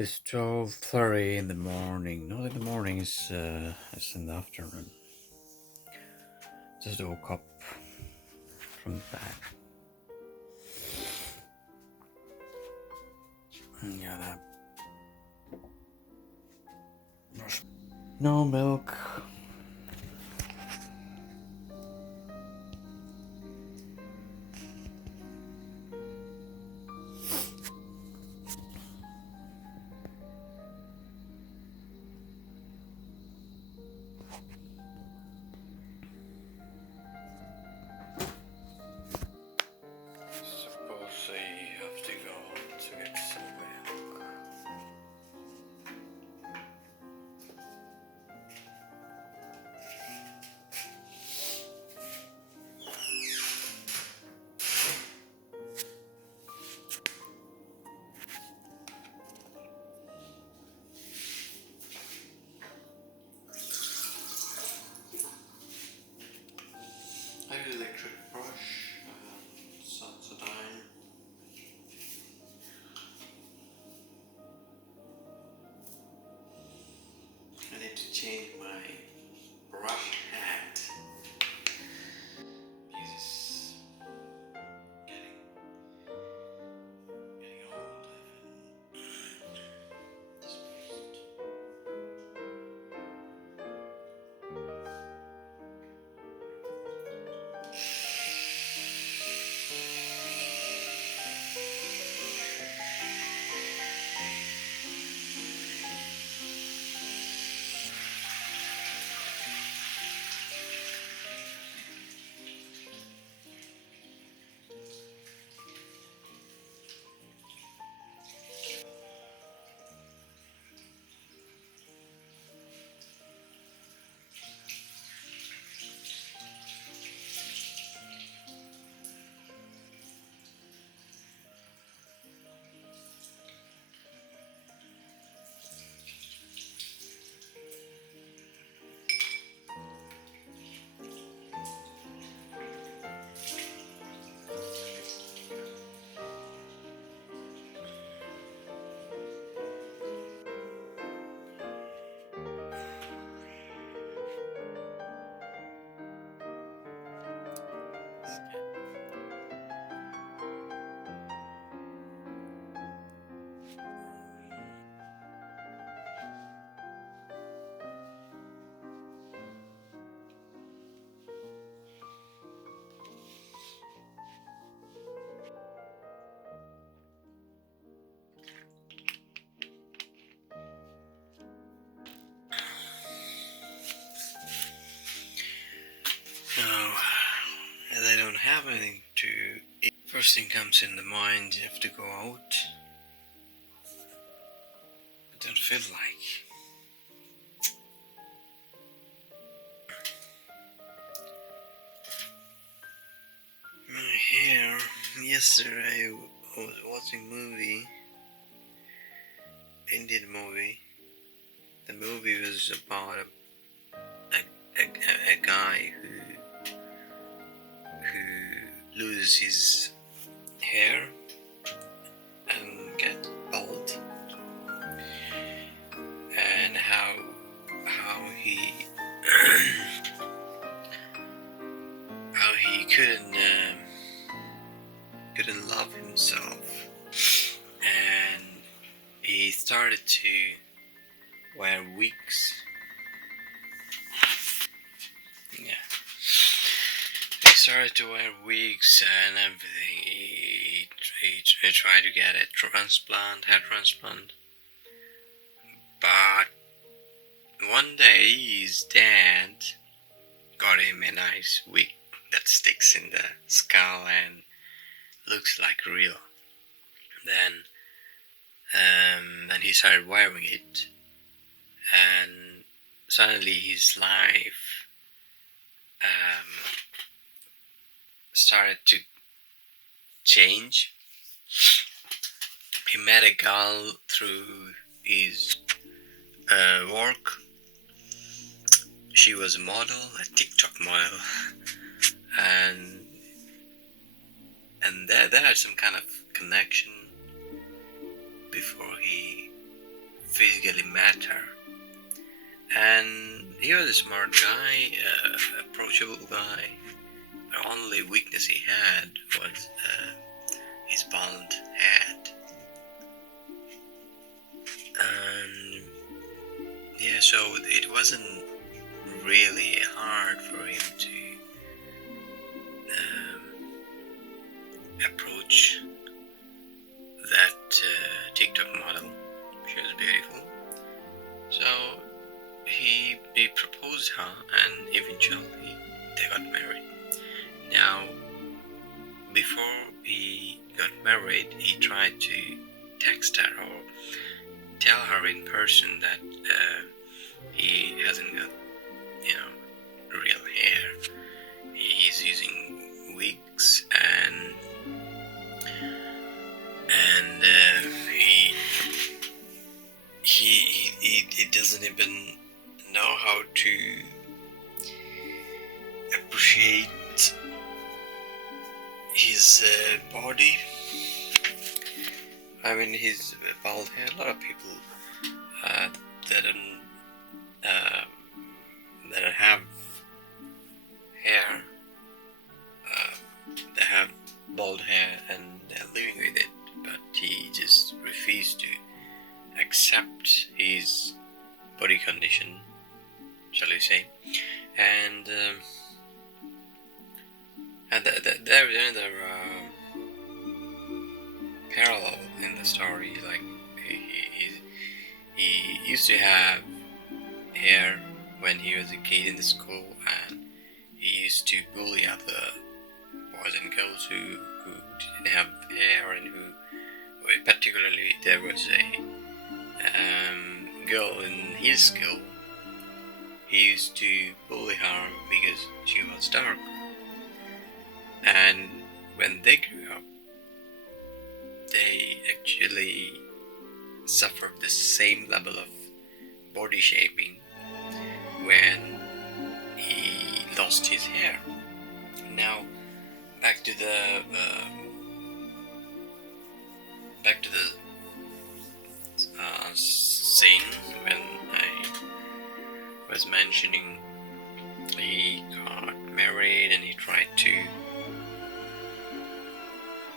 It's 12:30 in the morning. Not in the morning, it's in the afternoon. Just woke up from the bed. Yeah, that. No milk. Suppose I have to go to get some milk. I have an electric brush and Sensodyne. I need to change my brush hat. This is getting old. No, as I don't have anything to eat. First thing comes in the mind, you have to go out. I don't feel like. My hair. Yesterday I was watching a movie, Indian movie. The movie was about a guy who loses his hair and get bald, and how he how he couldn't love himself, and he started to wear wigs. Yeah. He started to wear wigs and everything. He tried to get a hair transplant. But one day his dad got him a nice wig that sticks in the skull and looks like real. Then he started wearing it, and suddenly his life started to change. He met a girl through his work. She was a model, a TikTok model, and there had some kind of connection before he physically matter. And he was a smart guy, approachable guy. The only weakness he had was his bald head. And yeah, so it wasn't really hard for him to approach that TikTok model. She was beautiful. So he proposed her, and eventually they got married. Now, before he got married, he tried to text her or tell her in person that he hasn't got, real hair. He's using wigs, and he doesn't even know how to appreciate his body. I mean, his bald hair. A lot of people that don't have hair, they have bald hair and they're living with it, but he just refused to accept his body condition, shall we say. And there is another parallel in the story. Like he used to have hair when he was a kid in the school, and he used to bully other boys and girls who didn't have hair, and who, particularly, there was a girl in his school. He used to bully her because she was dark. And when they grew up, they actually suffered the same level of body shaping when he lost his hair. Now, back to the scene when I was mentioning he got married and he tried to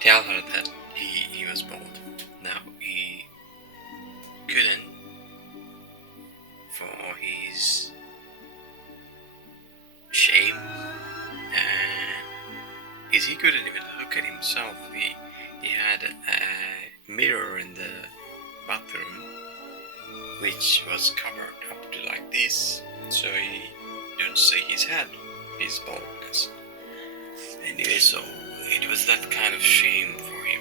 tell her that he was bald. Now, he couldn't, for his shame, because he couldn't even look at himself. He had a mirror in the bathroom which was covered up to like this, so he didn't see his head, his baldness. Anyway, so it was that kind of shame for him.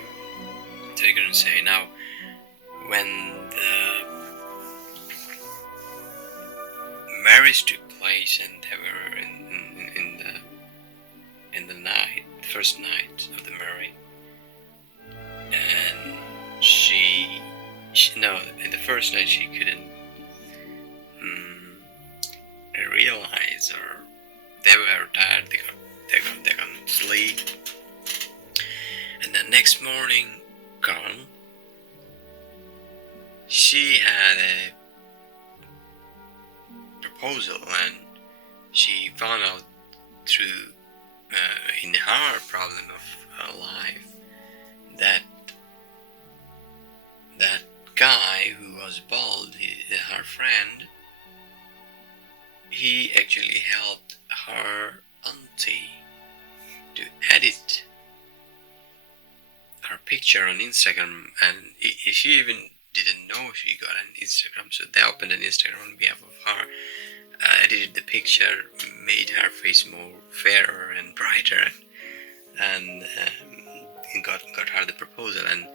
So he couldn't say. Now, when the marriage took place and they were in the night, first night of the marriage, and in the first night she couldn't realize, or they were tired, they couldn't sleep, and the next morning, gone, she had a proposal, and she found out through in her problem of her life that guy who was bald, her friend, he actually helped her auntie to edit her picture on Instagram, and she even didn't know she got an Instagram, so they opened an Instagram on behalf of her, edited the picture, made her face more fairer and brighter, and got her the proposal. And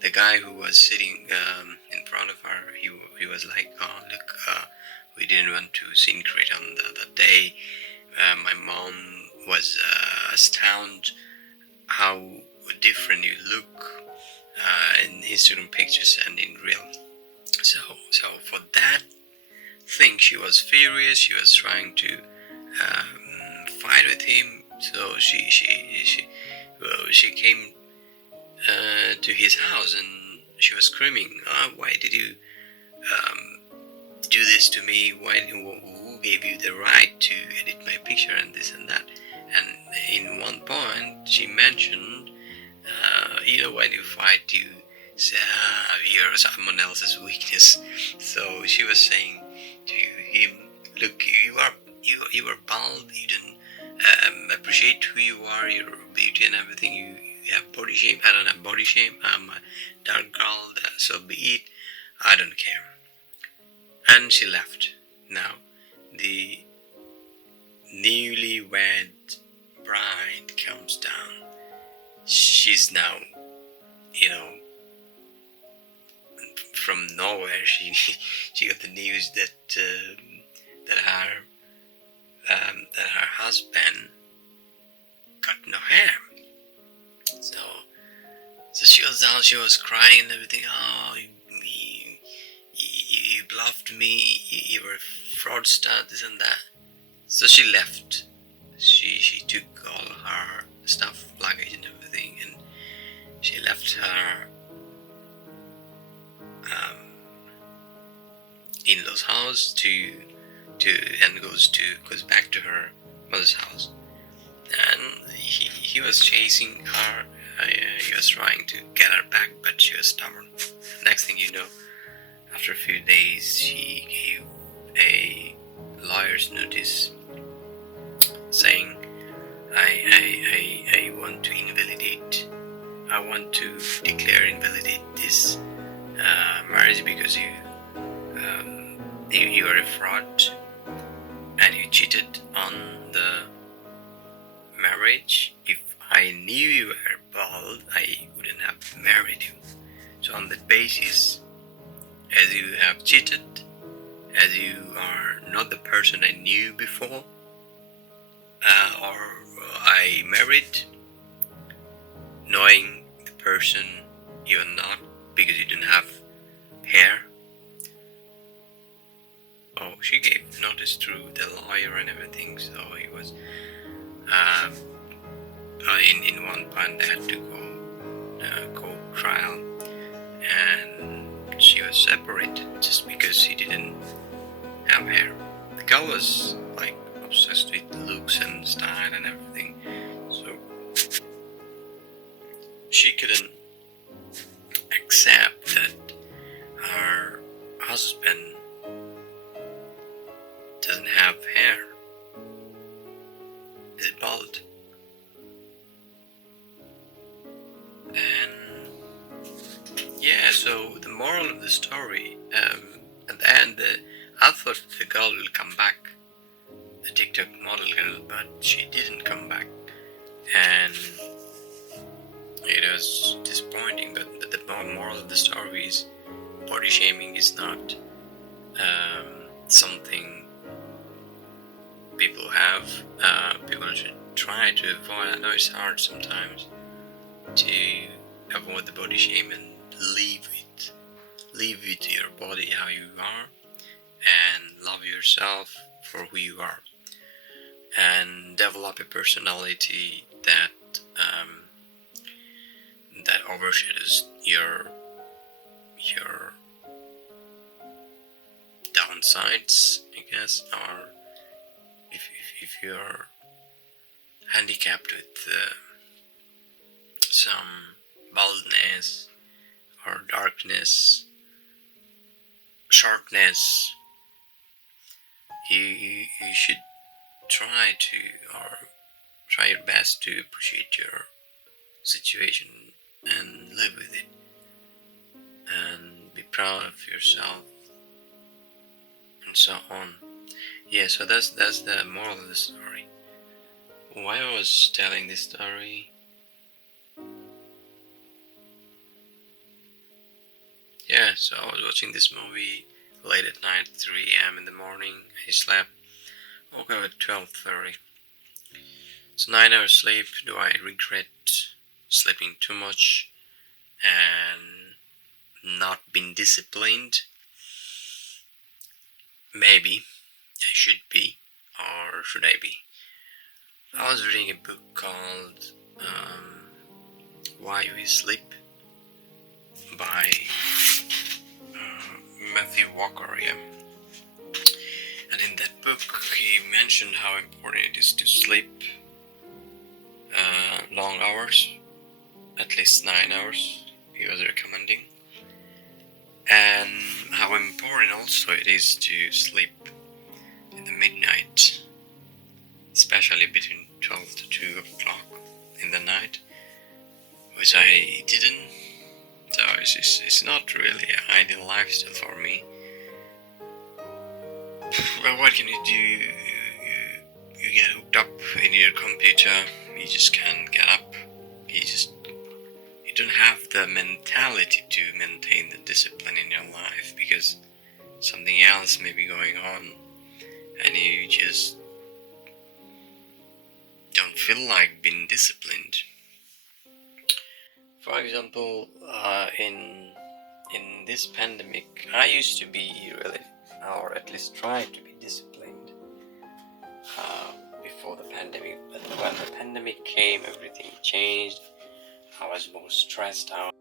the guy who was sitting in front of her, he was like, "Oh, look, we didn't want to secret on the day. My mom was astounded how different you look in Instagram pictures and in real." So for that thing, she was furious. She was trying to fight with him. So she came to his house, and she was screaming, "Why did you do this to me? Who gave you the right to edit my picture and this and that? And in one point, she mentioned, when you fight, you say, you're someone else's weakness. So she was saying to him, look, you are bald. You didn't appreciate who you are, your beauty and everything. You have body shame. I don't have body shame. I'm a dark girl, so be it. I don't care. And she left. Now, the newlywed bride comes down. She's now, from nowhere. She got the news that her husband got no hair. So she was down. She was crying and everything. Oh, you bluffed me. You were a fraudster. This and that. So she left. She took all her stuff, luggage and everything, and she left her in-laws' house and goes back to her mother's house. And he was chasing her. He was trying to get her back, but she was stubborn. Next thing you know, after a few days, she gave a lawyer's notice saying, I want to invalidate. I want to invalidate this marriage because you are a fraud and you cheated on the marriage. If I knew you were bald, I wouldn't have married you. So on that basis, as you have cheated, as you are not the person I knew before, or I married knowing the person you're not because you didn't have hair. Oh, she gave notice through the lawyer and everything, so it was in one point they had to go court trial, and she was separated just because she didn't have hair. The girl was like obsessed with looks and style and everything, so she couldn't accept that her husband doesn't have hair. Is it bald? And yeah, so the moral of the story, at the end, I thought the girl will come back, the TikTok model girl, but she didn't come back, and it was disappointing. But the moral of the story is body shaming is not something people have. People should try to avoid. I know it's hard sometimes to avoid the body shame and live with your body how you are, and love yourself for who you are, and develop a personality that overshadows your downsides, I guess, or if you're handicapped with some baldness or darkness, shortness, you should try your best to appreciate your situation and live with it, and be proud of yourself, and so on. Yeah, so that's the moral of the story. Why I was telling this story? Yeah, so I was watching this movie late at night, 3 a.m. in the morning. I slept, woke up at 12:30. It's 9 hours sleep. Do I regret sleeping too much and not being disciplined? Maybe I should be, or should I be? I was reading a book called Why We Sleep by Matthew Walker, yeah. And in that book, he mentioned how important it is to sleep long hours, at least 9 hours, he was recommending. And how important also it is to sleep in the midnight, especially between 12 to 2 o'clock in the night, which I didn't. So it's not really an ideal lifestyle for me. Well, what can you do? You get hooked up in your computer, you just can't get up. You don't have the mentality to maintain the discipline in your life because something else may be going on, and you just don't feel like being disciplined. For example, in this pandemic, I used to be really, or at least try to be disciplined before the pandemic. But when the pandemic came, everything changed. I was more stressed out.